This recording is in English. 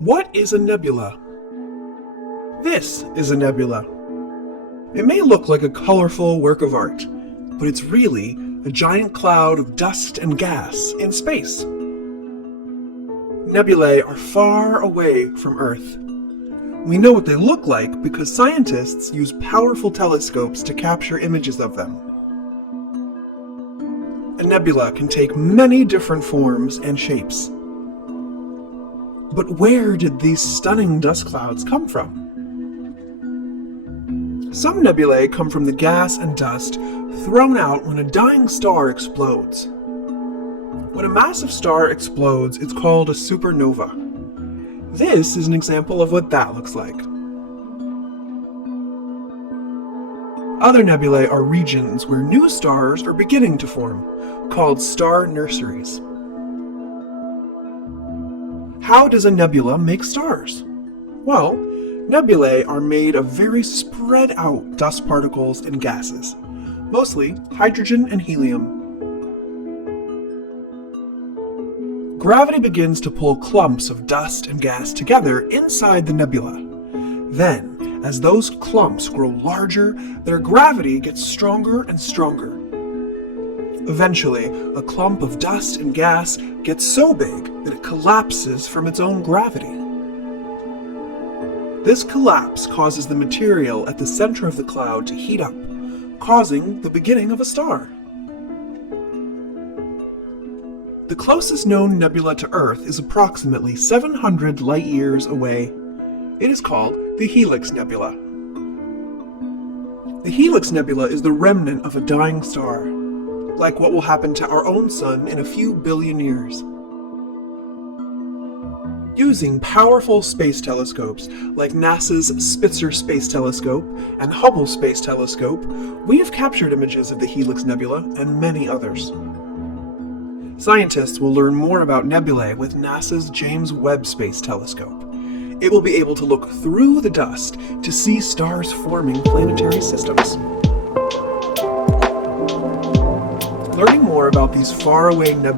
What is a nebula? This is a nebula. It may look like a colorful work of art, but it's really a giant cloud of dust and gas in space. Nebulae are far away from Earth. We know what they look like because scientists use powerful telescopes to capture images of them. A nebula can take many different forms and shapes. But where did these stunning dust clouds come from? Some nebulae come from the gas and dust thrown out when a dying star explodes. When a massive star explodes, it's called a supernova. This is an example of what that looks like. Other nebulae are regions where new stars are beginning to form, called star nurseries. How does a nebula make stars? Well, nebulae are made of very spread out dust particles and gases, mostly hydrogen and helium. Gravity begins to pull clumps of dust and gas together inside the nebula. Then, as those clumps grow larger, their gravity gets stronger and stronger. Eventually, a clump of dust and gas gets so big that it collapses from its own gravity. This collapse causes the material at the center of the cloud to heat up, causing the beginning of a star. The closest known nebula to Earth is approximately 700 light-years away. It is called the Helix Nebula. The Helix Nebula is the remnant of a dying star, like what will happen to our own sun in a few billion years. Using powerful space telescopes like NASA's Spitzer Space Telescope and Hubble Space Telescope, we have captured images of the Helix Nebula and many others. Scientists will learn more about nebulae with NASA's James Webb Space Telescope. It will be able to look through the dust to see stars forming planetary systems. Learning more about these faraway nebulae